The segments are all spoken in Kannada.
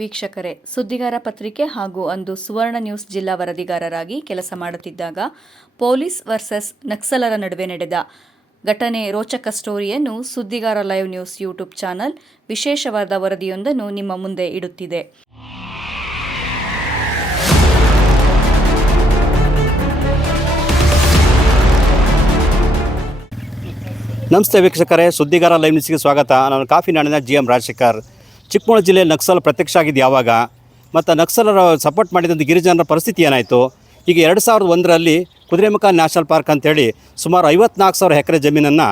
ವೀಕ್ಷಕರೇ, ಸುದ್ದಿಗಾರ ಪತ್ರಿಕೆ ಹಾಗೂ ಅಂದು ಸುವರ್ಣ ನ್ಯೂಸ್ ಜಿಲ್ಲಾ ವರದಿಗಾರರಾಗಿ ಕೆಲಸ ಮಾಡುತ್ತಿದ್ದಾಗ ಪೊಲೀಸ್ ವರ್ಸಸ್ ನಕ್ಸಲರ ನಡುವೆ ನಡೆದ ಘಟನೆ ರೋಚಕ ಸ್ಟೋರಿಯನ್ನು ಸುದ್ದಿಗಾರ ಲೈವ್ ನ್ಯೂಸ್ ಯೂಟ್ಯೂಬ್ ಚಾನಲ್ ವಿಶೇಷವಾದ ವರದಿಯೊಂದನ್ನು ನಿಮ್ಮ ಮುಂದೆ ಇಡುತ್ತಿದೆ. ನಮಸ್ತೆ ವೀಕ್ಷಕರೇ, ಸುದ್ದಿಗಾರ ಲೈವ್ ನ್ಯೂಸ್ಗೆ ಸ್ವಾಗತ. ನಾನು ಕಾಫಿ ನಾಡಿನ ಜಿ ಎಂ ರಾಜಶೇಖರ್. ಚಿಕ್ಕಮಗಳೂರು ಜಿಲ್ಲೆ ನಕ್ಸಲ್ ಪ್ರತ್ಯಕ್ಷ ಆಗಿದ್ದು ಯಾವಾಗ? ಮತ್ತು ನಕ್ಸಲರ ಸಪೋರ್ಟ್ ಮಾಡಿದಂಥ ಗಿರಿಜನರ ಪರಿಸ್ಥಿತಿ ಏನಾಯಿತು? ಈಗ ಎರಡು ಸಾವಿರದ ಒಂದರಲ್ಲಿ ಕುದುರೆಮುಖ ನ್ಯಾಷನಲ್ ಪಾರ್ಕ್ ಅಂತೇಳಿ ಸುಮಾರು ಐವತ್ನಾಲ್ಕು ಸಾವಿರ ಎಕರೆ ಜಮೀನನ್ನು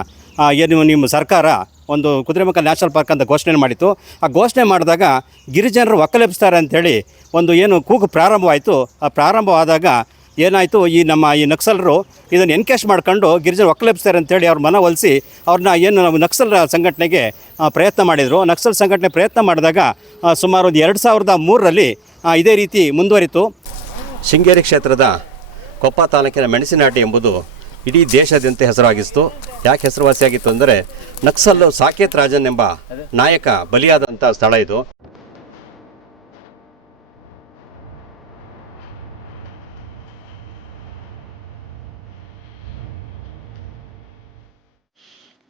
ಏನು ನಿಮ್ಮ ಸರ್ಕಾರ ಒಂದು ಕುದುರೆಮುಖ ನ್ಯಾಷನಲ್ ಪಾರ್ಕ್ ಅಂತ ಘೋಷಣೆ ಮಾಡಿತ್ತು. ಆ ಘೋಷಣೆ ಮಾಡಿದಾಗ ಗಿರಿಜನರು ಒಕ್ಕಲೆಬ್ಸ್ತಾರೆ ಅಂಥೇಳಿ ಒಂದು ಏನು ಕೂಗು ಪ್ರಾರಂಭವಾಯಿತು. ಆ ಪ್ರಾರಂಭವಾದಾಗ ಏನಾಯಿತು, ಈ ನಮ್ಮ ಈ ನಕ್ಸಲರು ಇದನ್ನು ಎನ್ಕ್ಯಾಶ್ ಮಾಡ್ಕೊಂಡು ಗಿರಿಜನ ಒಕ್ಕಲೆಬ್ಸ್ತಾರೆ ಅಂತೇಳಿ ಅವ್ರ ಮನವೊಲಿಸಿ ಅವ್ರನ್ನ ಏನು ನಾವು ನಕ್ಸಲರ ಸಂಘಟನೆಗೆ ಪ್ರಯತ್ನ ಮಾಡಿದರು. ನಕ್ಸಲ್ ಸಂಘಟನೆ ಪ್ರಯತ್ನ ಮಾಡಿದಾಗ ಸುಮಾರು ಒಂದು ಎರಡು ಸಾವಿರದ ಮೂರರಲ್ಲಿ ಇದೇ ರೀತಿ ಮುಂದುವರಿತು. ಶೃಂಗೇರಿ ಕ್ಷೇತ್ರದ ಕೊಪ್ಪ ತಾಲೂಕಿನ ಮೆಣಸಿನಾಟಿ ಎಂಬುದು ಇಡೀ ದೇಶಾದ್ಯಂತ ಹೆಸರಾಗಿತ್ತು. ಯಾಕೆ ಹೆಸರುವಾಸಿಯಾಗಿತ್ತು ಅಂದರೆ ನಕ್ಸಲ್ ಸಾಕೇತ್ ರಾಜನ್ ಎಂಬ ನಾಯಕ ಬಲಿಯಾದಂಥ ಸ್ಥಳ ಇದು.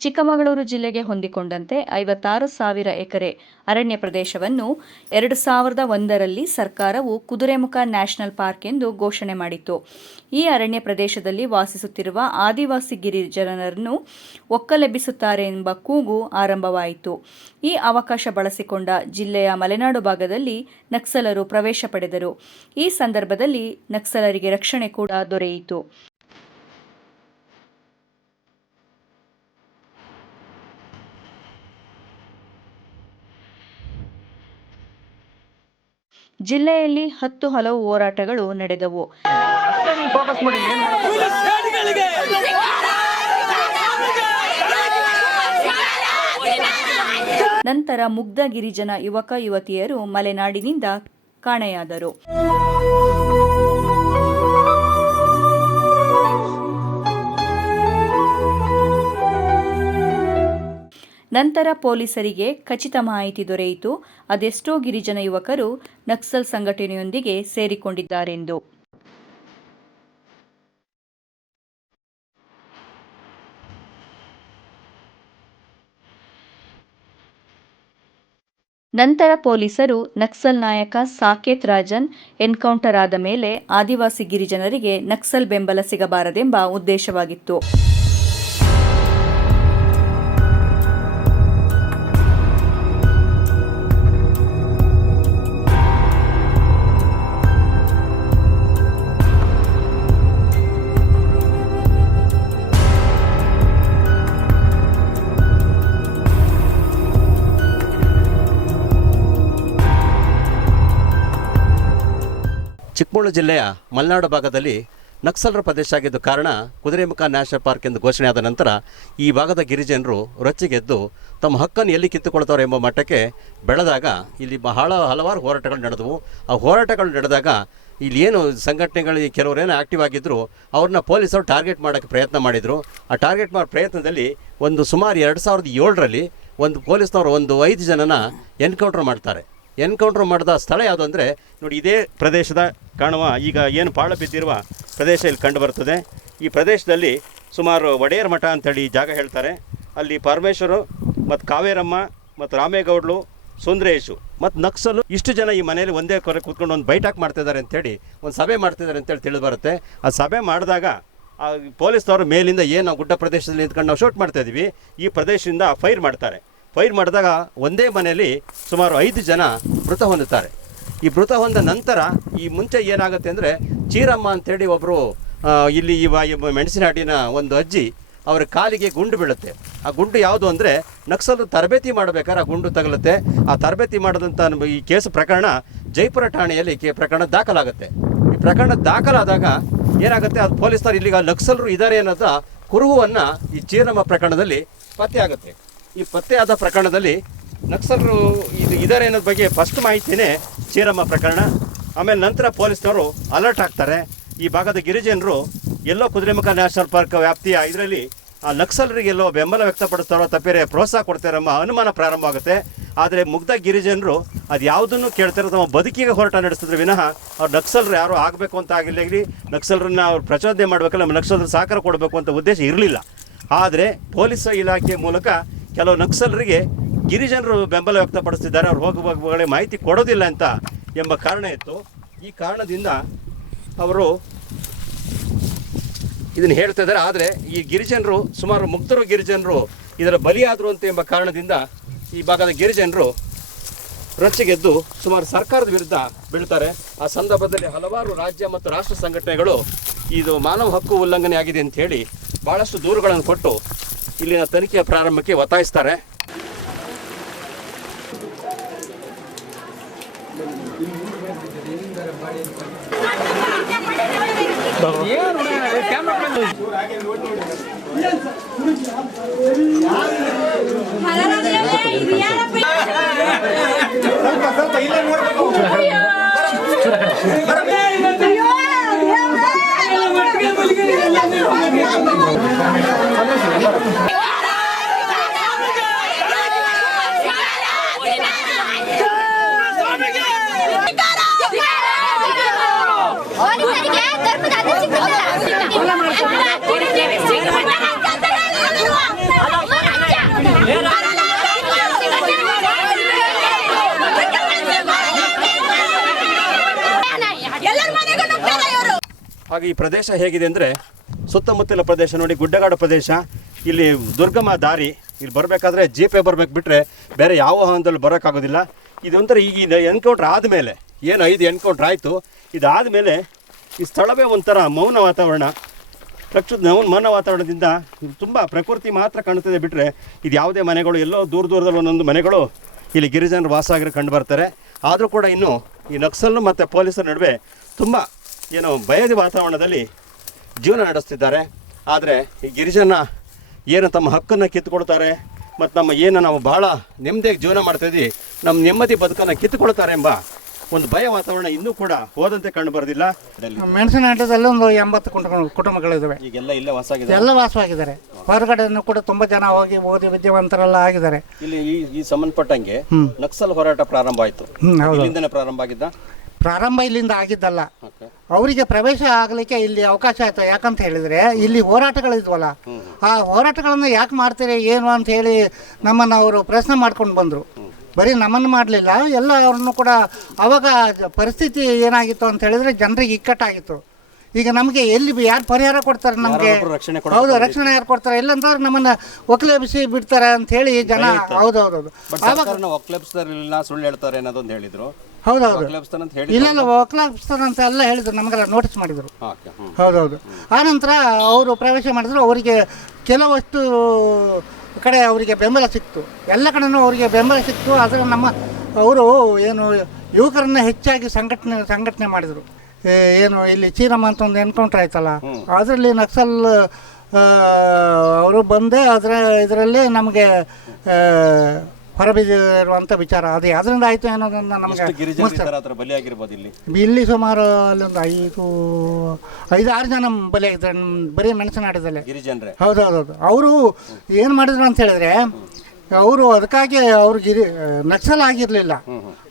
ಚಿಕ್ಕಮಗಳೂರು ಜಿಲ್ಲೆಗೆ ಹೊಂದಿಕೊಂಡಂತೆ ಐವತ್ತಾರು ಸಾವಿರ ಎಕರೆ ಅರಣ್ಯ ಪ್ರದೇಶವನ್ನು ಎರಡು ಸಾವಿರದ ಒಂದರಲ್ಲಿ ಸರ್ಕಾರವು ಕುದುರೆಮುಖ ನ್ಯಾಷನಲ್ ಪಾರ್ಕ್ ಎಂದು ಘೋಷಣೆ ಮಾಡಿತ್ತು. ಈ ಅರಣ್ಯ ಪ್ರದೇಶದಲ್ಲಿ ವಾಸಿಸುತ್ತಿರುವ ಆದಿವಾಸಿ ಗಿರಿಜನರನ್ನು ಒಕ್ಕಲೆಬ್ಬಿಸುತ್ತಾರೆ ಎಂಬ ಕೂಗು ಆರಂಭವಾಯಿತು. ಈ ಅವಕಾಶ ಬಳಸಿಕೊಂಡ ಜಿಲ್ಲೆಯ ಮಲೆನಾಡು ಭಾಗದಲ್ಲಿ ನಕ್ಸಲರು ಪ್ರವೇಶ ಪಡೆದರು. ಈ ಸಂದರ್ಭದಲ್ಲಿ ನಕ್ಸಲರಿಗೆ ರಕ್ಷಣೆ ಕೂಡ ದೊರೆಯಿತು. ಜಿಲ್ಲೆಯಲ್ಲಿ ಹತ್ತು ಹಲವು ಹೋರಾಟಗಳು ನಡೆದವು. ನಂತರ ಮುಗ್ಧ ಗಿರಿಜನ ಯುವಕ ಯುವತಿಯರು ಮಲೆನಾಡಿನಿಂದ ಕಾಣೆಯಾದರು. ನಂತರ ಪೊಲೀಸರಿಗೆ ಖಚಿತ ಮಾಹಿತಿ ದೊರೆಯಿತು. ಅದೆಷ್ಟೋ ಗಿರಿಜನ ಯುವಕರು ನಕ್ಸಲ್ ಸಂಘಟನೆಯೊಂದಿಗೆ ಸೇರಿಕೊಂಡಿದ್ದಾರೆಂದು. ನಂತರ ಪೊಲೀಸರು ನಕ್ಸಲ್ ನಾಯಕ ಸಾಕೇತ್ ರಾಜನ್ ಎನ್ಕೌಂಟರ್ ಆದ ಮೇಲೆ ಆದಿವಾಸಿ ಗಿರಿಜನರಿಗೆ ನಕ್ಸಲ್ ಬೆಂಬಲ ಸಿಗಬಾರದೆಂಬ ಉದ್ದೇಶವಾಗಿತ್ತು. ಚಿಕ್ಕಮಗಳೂರು ಜಿಲ್ಲೆಯ ಮಲೆನಾಡು ಭಾಗದಲ್ಲಿ ನಕ್ಸಲರ ಪ್ರದೇಶ ಆಗಿದ್ದ ಕಾರಣ ಕುದುರೆಮುಖ ನ್ಯಾಷನಲ್ ಪಾರ್ಕ್ ಎಂದು ಘೋಷಣೆಯಾದ ನಂತರ ಈ ಭಾಗದ ಗಿರಿಜನರು ರೊಚ್ಚಿಗೆದ್ದು ತಮ್ಮ ಹಕ್ಕನ್ನು ಎಲ್ಲಿ ಕಿತ್ತುಕೊಳ್ತಾರೆ ಎಂಬ ಮಟ್ಟಕ್ಕೆ ಬೆಳೆದಾಗ ಇಲ್ಲಿ ಬಹಳ ಹಲವಾರು ಹೋರಾಟಗಳು ನಡೆದವು. ಆ ಹೋರಾಟಗಳು ನಡೆದಾಗ ಇಲ್ಲಿ ಏನು ಸಂಘಟನೆಗಳು ಕೆಲವರೇನು ಆಕ್ಟಿವ್ ಆಗಿದ್ದರು ಅವ್ರನ್ನ ಪೊಲೀಸರು ಟಾರ್ಗೆಟ್ ಮಾಡೋಕ್ಕೆ ಪ್ರಯತ್ನ ಮಾಡಿದರು. ಆ ಟಾರ್ಗೆಟ್ ಮಾಡೋ ಪ್ರಯತ್ನದಲ್ಲಿ ಒಂದು ಸುಮಾರು ಎರಡು ಸಾವಿರದ ಏಳರಲ್ಲಿ ಒಂದು ಪೊಲೀಸ್ನವರು ಒಂದು ಐದು ಜನನ ಎನ್ಕೌಂಟರ್ ಮಾಡ್ತಾರೆ. ಎನ್ಕೌಂಟರ್ ಮಾಡಿದ ಸ್ಥಳ ಯಾವುದು ಅಂದರೆ ನೋಡಿ ಇದೇ ಪ್ರದೇಶದ ಕಾಣುವ ಈಗ ಏನು ಪಾಳು ಬಿದ್ದಿರುವ ಪ್ರದೇಶ ಇಲ್ಲಿ ಕಂಡು ಬರ್ತದೆ. ಈ ಪ್ರದೇಶದಲ್ಲಿ ಸುಮಾರು ಒಡೆಯರ್ ಮಠ ಅಂತೇಳಿ ಜಾಗ ಹೇಳ್ತಾರೆ. ಅಲ್ಲಿ ಪರಮೇಶ್ವರು ಮತ್ತು ಕಾವೇರಮ್ಮ ಮತ್ತು ರಾಮೇಗೌಡರು ಸುಂದ್ರೇಶು ಮತ್ತು ನಕ್ಸಲು ಇಷ್ಟು ಜನ ಈ ಮನೆಯಲ್ಲಿ ಒಂದೇ ಕೊರೆ ಕೂತ್ಕೊಂಡು ಒಂದು ಬೈಟಾಕ್ ಮಾಡ್ತಿದ್ದಾರೆ ಅಂತೇಳಿ, ಒಂದು ಸಭೆ ಮಾಡ್ತಿದ್ದಾರೆ ಅಂತೇಳಿ ತಿಳಿದು ಬರುತ್ತೆ. ಆ ಸಭೆ ಮಾಡಿದಾಗ ಆ ಪೊಲೀಸ್ನವರು ಮೇಲಿಂದ ಏನು ಗುಡ್ಡ ಪ್ರದೇಶದಲ್ಲಿ ನಿಂತ್ಕೊಂಡು ನಾವು ಶೂಟ್ ಮಾಡ್ತಾ ಇದ್ದೀವಿ ಈ ಪ್ರದೇಶದಿಂದ ಫೈರ್ ಮಾಡ್ತಾರೆ. ಫೈರ್ ಮಾಡಿದಾಗ ಒಂದೇ ಮನೆಯಲ್ಲಿ ಸುಮಾರು ಐದು ಜನ ಮೃತ ಹೊಂದುತ್ತಾರೆ. ಈ ಮೃತ ಹೊಂದ ನಂತರ ಈ ಮುಂಚೆ ಏನಾಗುತ್ತೆ ಅಂದರೆ ಚೀರಮ್ಮ ಅಂತೇಳಿ ಒಬ್ಬರು ಇಲ್ಲಿ ಈ ಇವ ಮೆಣಸಿನಹಾಟಿನ ಒಂದು ಅಜ್ಜಿ ಅವರ ಕಾಲಿಗೆ ಗುಂಡು ಬೀಳುತ್ತೆ. ಆ ಗುಂಡು ಯಾವುದು ಅಂದರೆ ನಕ್ಸಲ್ ತರಬೇತಿ ಮಾಡಬೇಕಾದ್ರೆ ಆ ಗುಂಡು ತಗಲುತ್ತೆ. ಆ ತರಬೇತಿ ಮಾಡಿದಂಥ ಈ ಕೇಸ್ ಪ್ರಕರಣ ಜೈಪುರ ಠಾಣೆಯಲ್ಲಿ ಕೇ ಪ್ರಕರಣ ದಾಖಲಾಗುತ್ತೆ. ಈ ಪ್ರಕರಣ ದಾಖಲಾದಾಗ ಏನಾಗುತ್ತೆ, ಅದು ಪೊಲೀಸರು ಇಲ್ಲಿಗ ನಕ್ಸಲರು ಇದ್ದಾರೆ ಅನ್ನೋದ ಕುರುಹುವನ್ನು ಈ ಚೀರಮ್ಮ ಪ್ರಕರಣದಲ್ಲಿ ಪತ್ತೆ ಆಗುತ್ತೆ ಈ ಪತ್ತೆಯಾದ ಪ್ರಕರಣದಲ್ಲಿ ನಕ್ಸಲರು ಇದು ಇದ್ದಾರೆ ಅನ್ನೋದ್ರ ಬಗ್ಗೆ ಫಸ್ಟ್ ಮಾಹಿತಿನೇ ಚೀರಮ್ಮ ಪ್ರಕರಣ. ಆಮೇಲೆ ನಂತರ ಪೊಲೀಸ್ನವರು ಅಲರ್ಟ್ ಆಗ್ತಾರೆ. ಈ ಭಾಗದ ಗಿರಿಜನರು ಎಲ್ಲೋ ಕುದುರೆಮುಖ ನ್ಯಾಷನಲ್ ಪಾರ್ಕ್ ವ್ಯಾಪ್ತಿಯ ಇದರಲ್ಲಿ ಆ ನಕ್ಸಲರಿಗೆ ಎಲ್ಲೋ ಬೆಂಬಲ ವ್ಯಕ್ತಪಡಿಸ್ತಾರೋ ತಪ್ಪೇರೆ ಪ್ರೋತ್ಸಾಹ ಕೊಡ್ತಾರಮ್ಮ ಅನುಮಾನ ಪ್ರಾರಂಭ ಆಗುತ್ತೆ. ಆದರೆ ಮುಗ್ಧ ಗಿರಿಜನರು ಅದು ಯಾವುದನ್ನು ಕೇಳ್ತಾರೆ ತಮ್ಮ ಬದುಕಿಗೆ ಹೋರಾಟ ನಡೆಸಿದ್ರೆ ವಿನಃ ಅವ್ರು ನಕ್ಸಲರು ಯಾರು ಆಗಬೇಕು ಅಂತ ಆಗಿಲ್ಲ ನಕ್ಸಲರನ್ನ ಅವ್ರು ಪ್ರಚೋದನೆ ಮಾಡಬೇಕಲ್ಲ ನಮ್ಮ ನಕ್ಸಲರು ಸಹಕಾರ ಕೊಡಬೇಕು ಅಂತ ಉದ್ದೇಶ ಇರಲಿಲ್ಲ. ಆದರೆ ಪೊಲೀಸ್ ಇಲಾಖೆ ಮೂಲಕ ಕೆಲವು ನಕ್ಸಲರಿಗೆ ಗಿರಿಜನರು ಬೆಂಬಲ ವ್ಯಕ್ತಪಡಿಸ್ತಿದ್ದಾರೆ. ಅವ್ರು ಹೋಗುವಾಗ ಮಾಹಿತಿ ಕೊಡೋದಿಲ್ಲ ಅಂತ ಎಂಬ ಕಾರಣ ಇತ್ತು. ಈ ಕಾರಣದಿಂದ ಅವರು ಇದನ್ನು ಹೇಳ್ತಾ ಇದ್ದಾರೆ. ಆದರೆ ಈ ಗಿರಿಜನರು, ಸುಮಾರು ಮುಕ್ತರು ಗಿರಿಜನರು ಇದರ ಬಲಿಯಾದರು ಅಂತ ಎಂಬ ಕಾರಣದಿಂದ ಈ ಭಾಗದ ಗಿರಿಜನರು ರೊಚ್ಚಿಗೆದ್ದು ಸುಮಾರು ಸರ್ಕಾರದ ವಿರುದ್ಧ ಬೀಳ್ತಾರೆ. ಆ ಸಂದರ್ಭದಲ್ಲಿ ಹಲವಾರು ರಾಜ್ಯ ಮತ್ತು ರಾಷ್ಟ್ರ ಸಂಘಟನೆಗಳು ಇದು ಮಾನವ ಹಕ್ಕು ಉಲ್ಲಂಘನೆ ಆಗಿದೆ ಅಂತ ಹೇಳಿ ಭಾಳಷ್ಟು ದೂರುಗಳನ್ನು ಕೊಟ್ಟು ಇಲ್ಲಿನ ತನಿಖೆಯ ಪ್ರಾರಂಭಕ್ಕೆ ಒತ್ತಾಯಿಸ್ತಾರೆ ಹಾಗೆ ಈ ಪ್ರದೇಶ ಹೇಗಿದೆ ಅಂದರೆ ಸುತ್ತಮುತ್ತಲ ಪ್ರದೇಶ ನೋಡಿ, ಗುಡ್ಡಗಾಡು ಪ್ರದೇಶ, ಇಲ್ಲಿ ದುರ್ಗಮ ದಾರಿ, ಇಲ್ಲಿ ಬರಬೇಕಾದ್ರೆ ಜೀಪೇ ಬರಬೇಕು ಬಿಟ್ಟರೆ ಬೇರೆ ಯಾವ ವಾಹನದಲ್ಲಿ ಬರೋಕ್ಕಾಗೋದಿಲ್ಲ. ಇದೊಂಥರ ಈಗ ಎನ್ಕೌಂಟ್ರ್ ಆದಮೇಲೆ, ಏನು ಐದು ಎನ್ಕೌಂಟ್ರ್ ಆಯಿತು, ಇದಾದಮೇಲೆ ಈ ಸ್ಥಳವೇ ಒಂಥರ ಮೌನ ವಾತಾವರಣ. ಪ್ರಕೃತಿ ಮೌನ ಮೌನ ವಾತಾವರಣದಿಂದ ತುಂಬ ಪ್ರಕೃತಿ ಮಾತ್ರ ಕಾಣುತ್ತದೆ ಬಿಟ್ಟರೆ ಇದು ಯಾವುದೇ ಮನೆಗಳು, ಎಲ್ಲೋ ದೂರ ದೂರದಲ್ಲಿ ಒಂದೊಂದು ಮನೆಗಳು ಇಲ್ಲಿ ಗಿರಿಜನರು ವಾಸ ಆಗಿರೋ ಕಂಡು ಬರ್ತಾರೆ. ಆದರೂ ಕೂಡ ಇನ್ನು ಈ ನಕ್ಸಲ್ ಮತ್ತು ಪೊಲೀಸರ ನಡುವೆ ತುಂಬ ಏನು ಭಯದ ವಾತಾವರಣದಲ್ಲಿ ಜೀವನ ನಡೆಸ್ತಿದ್ದಾರೆ. ಆದರೆ ಈ ಗಿರಿಜನ ಏನು ತಮ್ಮ ಹಕ್ಕನ್ನು ಕಿತ್ತುಕೊಳ್ತಾರೆ ಮತ್ತು ನಮ್ಮ ಏನು ನಾವು ಭಾಳ ನೆಮ್ಮದಿಯಾಗಿ ಜೀವನ ಮಾಡ್ತಾಯಿದ್ವಿ ನಮ್ಮ ನೆಮ್ಮದಿ ಬದುಕನ್ನು ಕಿತ್ತುಕೊಳ್ತಾರೆ ಎಂಬ ಒಂದು ಭಯ ವಾತಾವರಣ ಇನ್ನೂ ಕೂಡ ಹೋದಂತೆ ಕಂಡು ಬರೋದಿಲ್ಲ. ಆಟದಲ್ಲಿ ಒಂದು ಎಂಬತ್ತು ಕುಟುಂಬ ಕುಟುಂಬಗಳಿದ್ದಾವೆ ಈಗೆಲ್ಲ ಇಲ್ಲ ವಾಸ ಎಲ್ಲ ವಾಸವಾಗಿದ್ದಾರೆ. ಹೊರಗಡೆನೂ ಕೂಡ ತುಂಬ ಜನ ಹೋಗಿ ಓದಿ ವಿದ್ಯಾವಂತರೆಲ್ಲ ಆಗಿದ್ದಾರೆ. ಇಲ್ಲಿ ಈ ಸಂಬಂಧಪಟ್ಟಂಗೆ ನಕ್ಸಲ್ ಹೋರಾಟ ಪ್ರಾರಂಭ ಆಯಿತು. ಪ್ರಾರಂಭ ಆಗಿದ್ದ? ಪ್ರಾರಂಭ ಇಲ್ಲಿಂದ ಆಗಿದ್ದಲ್ಲ. ಅವರಿಗೆ ಪ್ರವೇಶ ಆಗಲಿಕ್ಕೆ ಇಲ್ಲಿ ಅವಕಾಶ ಆಯ್ತು? ಯಾಕಂತ ಹೇಳಿದರೆ ಇಲ್ಲಿ ಹೋರಾಟಗಳಿದ್ವಲ್ಲ ಆ ಹೋರಾಟಗಳನ್ನು ಯಾಕೆ ಮಾಡ್ತೀರಿ ಏನು ಅಂತ ಹೇಳಿ ನಮ್ಮನ್ನು ಅವರು ಪ್ರಶ್ನೆ ಮಾಡ್ಕೊಂಡು ಬಂದರು. ಬರೀ ನಮ್ಮನ್ನು ಮಾಡಲಿಲ್ಲ ಎಲ್ಲ ಅವ್ರನ್ನು ಕೂಡ ಅವಾಗ ಪರಿಸ್ಥಿತಿ ಏನಾಗಿತ್ತು ಅಂತ ಹೇಳಿದ್ರೆ ಜನರಿಗೆ ಇಕ್ಕಟ್ಟಾಗಿತ್ತು. ಈಗ ನಮಗೆ ಎಲ್ಲಿ ಯಾರು ಪರಿಹಾರ ಕೊಡ್ತಾರೆ ನಮಗೆ? ಯಾರೊಬ್ರು ರಕ್ಷಣೆ ಕೊಡೋದು ಹೌದು ರಕ್ಷಣೆ ಯಾರು ಕೊಡ್ತಾರೆ? ಇಲ್ಲಂತಂದ್ರೆ ನಮ್ಮನ್ನ ಒಕ್ಲೆಬಿಸಿ ಬಿಡ್ತಾರೆ ಅಂತ ಹೇಳಿ ಜನ ಹೌದು ಹೌದು ಹೌದು ಬಟ್ ಸರ್ಕಾರನ ಒಕ್ಲೆಬ್ಸ್ತಾರಿಲ್ಲ ಸುಳ್ಳು ಹೇಳ್ತಾರೆ ಅನ್ನೋದೊಂದು ಹೇಳಿದ್ರು. ಹೌದೌದು. ಅಂತ ಹೇಳಿ ಇಲ್ಲ ಇಲ್ಲ ಅಂತ ಎಲ್ಲ ಹೇಳಿದ್ರು ನಮಗೆಲ್ಲ ನೋಟಿಸ್ ಮಾಡಿದರು. ಓಕೆ ಹ್ಞೂ ಹೌದೌದು. ಆನಂತರ ಅವರು ಪ್ರವೇಶ ಮಾಡಿದ್ರು ಅವರಿಗೆ ಕೆಲವಷ್ಟು ಕಡೆ ಅವರಿಗೆ ಬೆಂಬಲ ಸಿಕ್ತು. ಎಲ್ಲ ಕಡೆನೂ ಅವರಿಗೆ ಬೆಂಬಲ ಸಿಕ್ತು. ಆದರೆ ನಮ್ಮ ಅವರು ಏನು ಯುವಕರನ್ನ ಹೆಚ್ಚಾಗಿ ಸಂಘಟನೆ ಸಂಘಟನೆ ಮಾಡಿದರು. ಏನು ಇಲ್ಲಿ ಚೀನಮ್ಮ ಅಂತ ಒಂದು ಎನ್ಕೌಂಟರ್ ಆಯ್ತಲ್ಲ ಅದರಲ್ಲಿ ನಕ್ಸಲ್ ಅವರು ಬಂದೆ ಅದರ ಇದರಲ್ಲಿ ನಮಗೆ ಹೊರಬಿದ್ದಿರುವಂಥ ವಿಚಾರ. ಅದೇ ಅದರಿಂದ ಆಯಿತು ಅನ್ನೋದನ್ನ ನಮಗೆ ಇಲ್ಲಿ? ಇಲ್ಲಿ ಸುಮಾರು ಅಲ್ಲೊಂದು ಐದು ಐದು ಆರು ಜನ ಬಲಿಯಾಗಿದ್ದಾರೆ. ಆಗಿದ್ದಾರೆ ಬರೀ ಹೌದು ಹೌದು ಹೌದು ಅವರು ಏನು ಮಾಡಿದ್ರು ಅಂತ ಹೇಳಿದ್ರೆ ಅವರು ಅದಕ್ಕಾಗಿ ಅವ್ರಿಗೆ ಇರಿ ನಕ್ಸಲ್ ಆಗಿರಲಿಲ್ಲ.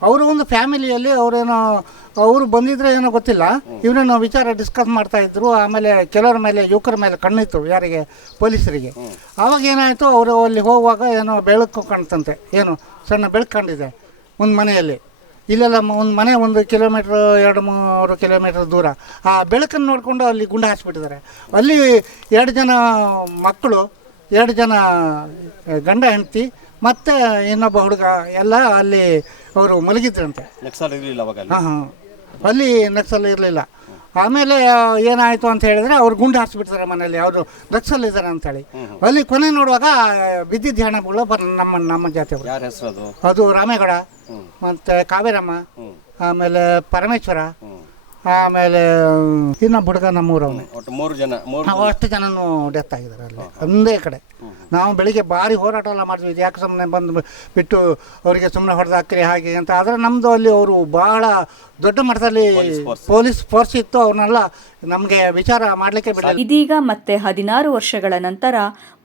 ಅವರು ಒಂದು ಫ್ಯಾಮಿಲಿಯಲ್ಲಿ ಅವರೇನೋ ಅವರು ಬಂದಿದ್ರೆ ಏನೋ ಗೊತ್ತಿಲ್ಲ. ಇವರೇನೋ ವಿಚಾರ ಡಿಸ್ಕಸ್ ಮಾಡ್ತಾ ಇದ್ರು. ಆಮೇಲೆ ಕೆಲವರ ಮೇಲೆ, ಯುವಕರ ಮೇಲೆ ಕಣ್ಣಿತ್ತು ಯಾರಿಗೆ? ಪೊಲೀಸರಿಗೆ. ಆವಾಗ ಏನಾಯಿತು? ಅವರು ಅಲ್ಲಿ ಹೋಗುವಾಗ ಏನೋ ಬೆಳಕು ಕಾಣ್ತಂತೆ. ಏನು? ಸಣ್ಣ ಬೆಳಕು ಕಂಡಿದೆ ಒಂದು ಮನೆಯಲ್ಲಿ. ಇಲ್ಲೆಲ್ಲ ಒಂದು ಮನೆ ಒಂದು ಕಿಲೋಮೀಟ್ರ್, ಎರಡು ಮೂರು ಕಿಲೋಮೀಟ್ರ್ ದೂರ. ಆ ಬೆಳಕನ್ನು ನೋಡಿಕೊಂಡು ಅಲ್ಲಿ ಗುಂಡು ಹಾಸ್ಬಿಟ್ಟಿದ್ದಾರೆ. ಅಲ್ಲಿ ಎರಡು ಜನ ಮಕ್ಕಳು ಎರಡು ಜನ ಗಂಡ ಹೆಂಡತಿ ಮತ್ತು ಇನ್ನೊಬ್ಬ ಹುಡುಗ ಎಲ್ಲ ಅಲ್ಲಿ ಅವರು ಮಲಗಿದ್ರಂತೆ. ನಕ್ಸಲ್ ಇರಲಿಲ್ಲ ಅವಾಗ ಅಲ್ಲಿ ಹಾಂ ಹಾಂ. ಅಲ್ಲಿ ನಕ್ಸಲ್ ಇರಲಿಲ್ಲ. ಆಮೇಲೆ ಏನಾಯಿತು ಅಂತ ಹೇಳಿದ್ರೆ ಅವ್ರು ಗುಂಡು ಹಾರಿಸ್ಬಿಡ್ತಾರೆ ಮನೇಲಿ ಅವರು ನಕ್ಸಲ್ ಇದ್ದಾರೆ ಅಂತೇಳಿ. ಅಲ್ಲಿ ಕೊನೆ ನೋಡುವಾಗ ಬಿದ್ದಿದ್ದ ಹೆಣಗಳು ಬರ್ ನಮ್ಮ ನಮ್ಮ ಜಾತಿಯವರು ಯಾರ ಹೆಸರು ಅದು? ಅದು ರಾಮೇಗೌಡ ಮತ್ತು ಕಾವೇರಮ್ಮ ಆಮೇಲೆ ಪರಮೇಶ್ವರ ಆಮೇಲೆ ಇನ್ನೊಬ್ಬ ಬುಡಕ ನಮ್ಮೂರವನು. ಒಟ್ಟು ಮೂರು ಜನ ಮೂರು ನಾವು ಅಷ್ಟು ಜನನು ಡೆತ್ ಆಗಿದ್ದಾರೆ ಅಲ್ಲಿ ಒಂದೇ ಕಡೆ. ನಾವು ಬೆಳಿಗ್ಗೆ ಭಾರಿ ಹೋರಾಟ ಎಲ್ಲ ಮಾಡ್ತೀವಿ ಇದು ಯಾಕೆ ಸುಮ್ಮನೆ ಬಂದು ಬಿಟ್ಟು ಅವರಿಗೆ ಸುಮ್ಮನೆ ಹೊಡೆದು ಹಾಕ್ರಿ ಹಾಗೆ ಅಂತ. ಆದರೆ ನಮ್ಮದು ಅಲ್ಲಿ ಅವರು ಬಹಳ ದೊಡ್ಡ ಮಟ್ಟದಲ್ಲಿ ಪೊಲೀಸ್ ಫೋರ್ಸ್. ಇತ್ತು ಅವ್ರನ್ನೆಲ್ಲ ನಮಗೆ ವಿಚಾರ ಮಾಡಲಿಕ್ಕೆ ಬಿಟ್ಟು ಇದೀಗ ಮತ್ತೆ ಹದಿನಾರು ವರ್ಷಗಳ ನಂತರ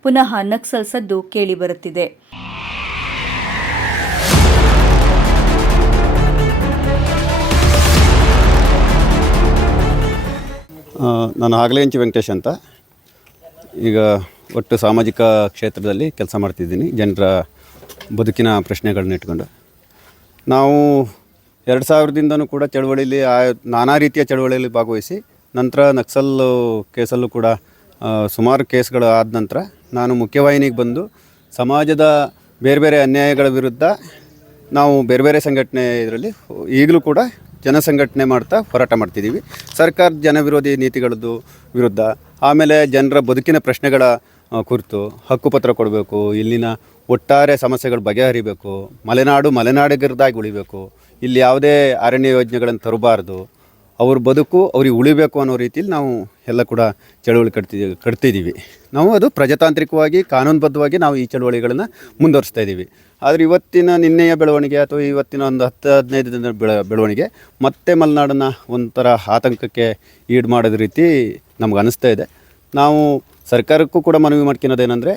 ಪುನಃ ನಕ್ಸಲ್ ಸದ್ದು ಕೇಳಿಬರುತ್ತಿದೆ ನಾನು ಹಾಗಲೇಂಚಿ ವೆಂಕಟೇಶ್ ಅಂತ. ಈಗ ಒಟ್ಟು ಸಾಮಾಜಿಕ ಕ್ಷೇತ್ರದಲ್ಲಿ ಕೆಲಸ ಮಾಡ್ತಿದ್ದೀನಿ. ಜನರ ಬದುಕಿನ ಪ್ರಶ್ನೆಗಳನ್ನ ಇಟ್ಕೊಂಡು. ನಾವು ಎರಡು ಸಾವಿರದಿಂದನೂ ಕೂಡ ಚಳವಳಿಯಲ್ಲಿ ಆ ನಾನಾ ರೀತಿಯ ಚಳವಳಿಯಲ್ಲಿ ಭಾಗವಹಿಸಿ, ನಂತರ ನಕ್ಸಲ್ ಕೇಸಲ್ಲೂ ಕೂಡ ಸುಮಾರು ಕೇಸ್ಗಳು ಆದ ನಂತರ ನಾನು ಮುಖ್ಯವಾಹಿನಿಗೆ ಬಂದು ಸಮಾಜದ ಬೇರೆ ಬೇರೆ ಅನ್ಯಾಯಗಳ ವಿರುದ್ಧ ನಾವು ಬೇರೆ ಬೇರೆ ಸಂಘಟನೆ ಇದರಲ್ಲಿ ಈಗಲೂ ಕೂಡ ಜನ ಸಂಘಟನೆ ಮಾಡ್ತಾ ಹೋರಾಟ ಮಾಡ್ತಿದ್ದೀವಿ. ಸರ್ಕಾರ ಜನವಿರೋಧಿ ನೀತಿಗಳದ್ದು ವಿರುದ್ಧ. ಆಮೇಲೆ ಜನರ ಬದುಕಿನ ಪ್ರಶ್ನೆಗಳ ಕುರಿತು ಹಕ್ಕುಪತ್ರ ಕೊಡಬೇಕು, ಇಲ್ಲಿನ ಒಟ್ಟಾರೆ ಸಮಸ್ಯೆಗಳು ಬಗೆಹರಿಬೇಕು, ಮಲೆನಾಡು ಮಲೆನಾಡಿಗರದಾಗಿ ಉಳಿಬೇಕು. ಇಲ್ಲಿ ಯಾವುದೇ ಅರಣ್ಯ ಯೋಜನೆಗಳನ್ನು ತರಬಾರ್ದು. ಅವ್ರ ಬದುಕು ಅವ್ರಿಗೆ ಉಳಿಬೇಕು ಅನ್ನೋ ರೀತಿಯಲ್ಲಿ ನಾವು ಎಲ್ಲ ಕೂಡ ಚಳುವಳಿ ಕಟ್ತಿದ್ದೀವಿ ಕಟ್ತಿದ್ದೀವಿ. ನಾವು ಅದು ಪ್ರಜಾತಾಂತ್ರಿಕವಾಗಿ, ಕಾನೂನುಬದ್ಧವಾಗಿ ನಾವು ಈ ಚಳುವಳಿಗಳನ್ನು ಮುಂದುವರಿಸ್ತಾ ಇದ್ದೀವಿ. ಆದರೆ ಇವತ್ತಿನ ನಿನ್ನೆಯ ಬೆಳವಣಿಗೆ ಅಥವಾ ಇವತ್ತಿನ ಒಂದು ಹತ್ತು, ಹದಿನೈದು ದಿನದ ಬೆಳ, ಬೆಳವಣಿಗೆ ಮತ್ತೆ ಮಲೆನಾಡನ್ನು ಒಂಥರ ಆತಂಕಕ್ಕೆ ಈಡು ಮಾಡೋದ ರೀತಿ ನಮ್ಗೆ ಅನ್ನಿಸ್ತಾ ಇದೆ. ನಾವು ಸರ್ಕಾರಕ್ಕೂ ಕೂಡ ಮನವಿ ಮಾಡ್ಕೊಳೋದೇನೆಂದರೆ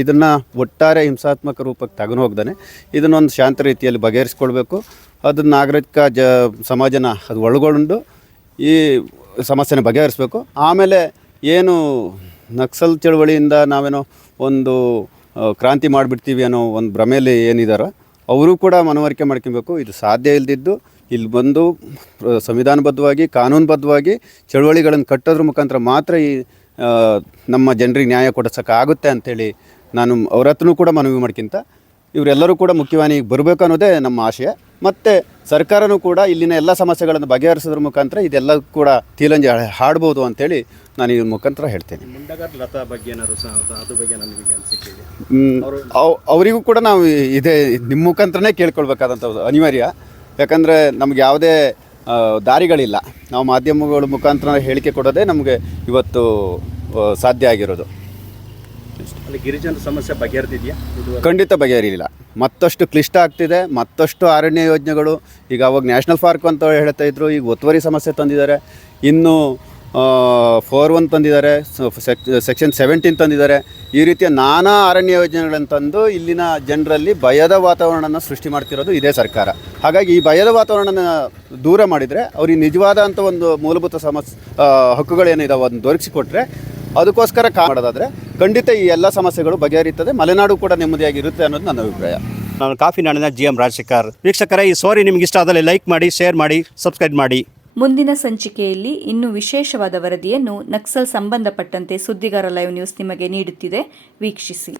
ಇದನ್ನು ಒಟ್ಟಾರೆ ಹಿಂಸಾತ್ಮಕ ರೂಪಕ್ಕೆ ತಗೊಂಡು ಹೋಗ್ದಾನೆ. ಇದನ್ನೊಂದು ಶಾಂತ ರೀತಿಯಲ್ಲಿ ಬಗೆಹರಿಸ್ಕೊಳ್ಬೇಕು. ಅದನ್ನು ನಾಗರಿಕ ಜ, ಸಮಾಜನ ಅದು ಒಳಗೊಂಡು ಈ ಸಮಸ್ಯೆನ ಬಗೆಹರಿಸ್ಬೇಕು. ಆಮೇಲೆ ಏನು ನಕ್ಸಲ್ ಚಳವಳಿಯಿಂದ ನಾವೇನೋ ಒಂದು ಕ್ರಾಂತಿ ಮಾಡಿಬಿಡ್ತೀವಿ ಅನ್ನೋ ಒಂದು ಭ್ರಮೆಯಲ್ಲಿ ಏನಿದಾರೋ, ಅವರು ಕೂಡ ಮನವರಿಕೆ ಮಾಡ್ಕೊಬೇಕು. ಇದು ಸಾಧ್ಯ ಇಲ್ಲದಿದ್ದು ಇಲ್ಲಿ ಬಂದು ಸಂವಿಧಾನಬದ್ಧವಾಗಿ, ಕಾನೂನುಬದ್ಧವಾಗಿ ಚಳುವಳಿಗಳನ್ನು ಕಟ್ಟೋದ್ರ ಮುಖಾಂತರ ಮಾತ್ರ ಈ ನಮ್ಮ ಜನರಿಗೆ ನ್ಯಾಯ ಕೊಡಿಸೋಕ್ಕಾಗುತ್ತೆ ಅಂಥೇಳಿ ನಾನು ಅವ್ರ ಹತ್ರನೂ ಕೂಡ ಮನವಿ ಮಾಡ್ಕಿಂತ ಇವರೆಲ್ಲರೂ ಕೂಡ ಮುಖ್ಯವಾಹಿನಿಗೆ ಬರಬೇಕು ಅನ್ನೋದೇ ನಮ್ಮ ಆಶಯ. ಮತ್ತು ಸರ್ಕಾರನೂ ಕೂಡ ಇಲ್ಲಿನ ಎಲ್ಲ ಸಮಸ್ಯೆಗಳನ್ನು ಬಗೆಹರಿಸೋದ್ರ ಮುಖಾಂತರ ಇದೆಲ್ಲ ಕೂಡ ತೀಲಂಜಿ ಹಾಡ್ಬೋದು ಅಂತೇಳಿ ನಾನು ಇದ್ರ ಮುಖಾಂತರ ಹೇಳ್ತೇನೆ. ಲತಾ ಬಗ್ಗೆ ಅವರಿಗೂ ಕೂಡ ನಾವು ಇದೇ ನಿಮ್ಮ ಮುಖಾಂತರನೇ ಕೇಳ್ಕೊಳ್ಬೇಕಾದಂಥ ಅನಿವಾರ್ಯ. ಯಾಕಂದರೆ ನಮ್ಗೆ ಯಾವುದೇ ದಾರಿಗಳಿಲ್ಲ. ನಾವು ಮಾಧ್ಯಮಗಳ ಮುಖಾಂತರ ಹೇಳಿಕೆ ಕೊಡೋದೇ ನಮಗೆ ಇವತ್ತು ಸಾಧ್ಯ ಆಗಿರೋದು. ಅಲ್ಲಿ ಗಿರಿಜನರ ಸಮಸ್ಯೆ ಬಗೆಹರಿದಿದೆಯಾ? ಖಂಡಿತ ಬಗೆಹರಿಲಿಲ್ಲ. ಮತ್ತಷ್ಟು ಕ್ಲಿಷ್ಟ ಆಗ್ತಿದೆ, ಮತ್ತಷ್ಟು ಅರಣ್ಯ ಯೋಜನೆಗಳು ಈಗ ಅವಾಗ ನ್ಯಾಷನಲ್ ಪಾರ್ಕ್ ಅಂತ ಹೇಳ್ತಾ ಇದ್ರು, ಈಗ ಒತ್ತುವರಿ ಸಮಸ್ಯೆ ತಂದಿದ್ದಾರೆ. ಇನ್ನು ಫೋರ್ ಒನ್ ತಂದಿದ್ದಾರೆ ಸೆಕ್ಷನ್ ಸೆವೆಂಟೀನ್ ತಂದಿದ್ದಾರೆ. ಈ ರೀತಿಯ ನಾನಾ ಅರಣ್ಯ ಯೋಜನೆಗಳನ್ನು ತಂದು ಇಲ್ಲಿನ ಜನರಲ್ಲಿ ಭಯದ ವಾತಾವರಣನ ಸೃಷ್ಟಿ ಮಾಡ್ತಿರೋದು ಇದೇ ಸರ್ಕಾರ. ಹಾಗಾಗಿ ಈ ಭಯದ ವಾತಾವರಣನ ದೂರ ಮಾಡಿದರೆ, ಅವ್ರಿಗೆ ನಿಜವಾದ ಒಂದು ಮೂಲಭೂತ ಸಮಸ್ಯೆ ಹಕ್ಕುಗಳೇನಿದಾವೆ ಅದನ್ನು ದೊರಕಿಸಿಕೊಟ್ರೆ, ಅದಕ್ಕೋಸ್ಕರ ಕಾ ಮಾಡೋದಾದರೆ ಖಂಡಿತ ಈ ಎಲ್ಲ ಸಮಸ್ಯೆಗಳು ಬಗೆಹರಿಯುತ್ತದೆ. ಮಲೆನಾಡು ಕೂಡ ನೆಮ್ಮದಿಯಾಗಿರುತ್ತೆ ಅನ್ನೋದು ನನ್ನ ಅಭಿಪ್ರಾಯ. ನಾನು ಕಾಫಿ ನಾಡಿನ ಜಿ ಎಂ ರಾಜಶೇಖರ್. ವೀಕ್ಷಕರ ಈ ಸೋರಿ ನಿಮ್ಗೆ ಇಷ್ಟ ಆದಲ್ಲಿ ಲೈಕ್ ಮಾಡಿ ಶೇರ್ ಮಾಡಿ ಸಬ್ಸ್ಕ್ರೈಬ್ ಮಾಡಿ. ಮುಂದಿನ ಸಂಚಿಕೆಯಲ್ಲಿ ಇನ್ನೂ ವಿಶೇಷವಾದ ವರದಿಯನ್ನು ನಕ್ಸಲ್ ಸಂಬಂಧಪಟ್ಟಂತೆ ಸುದ್ದಿಗಾರ ಲೈವ್ ನ್ಯೂಸ್ ನಿಮಗೆ ನೀಡುತ್ತಿದೆ. ವೀಕ್ಷಿಸಿ.